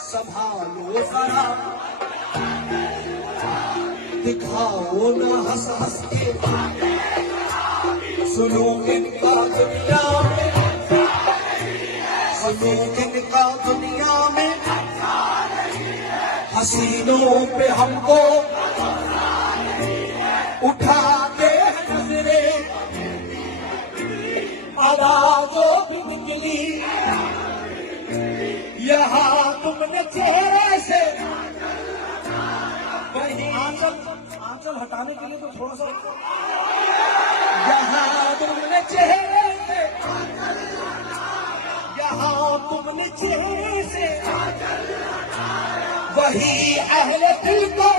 संभालो जरा, दिखाओ ना हंस हंस के, सुनो इनका दुनिया में, सुनो इनका दुनिया में, हसीनों पे हमको उठाते हैं नजरें, आवाजों भी निकली यहाँ तुमने चेहरे से, वही आंचल हटाने के लिए तो थोड़ा सा, यहाँ तुमने चेहरे से, यहाँ तुमने चेहरे से, वही अहले दिल को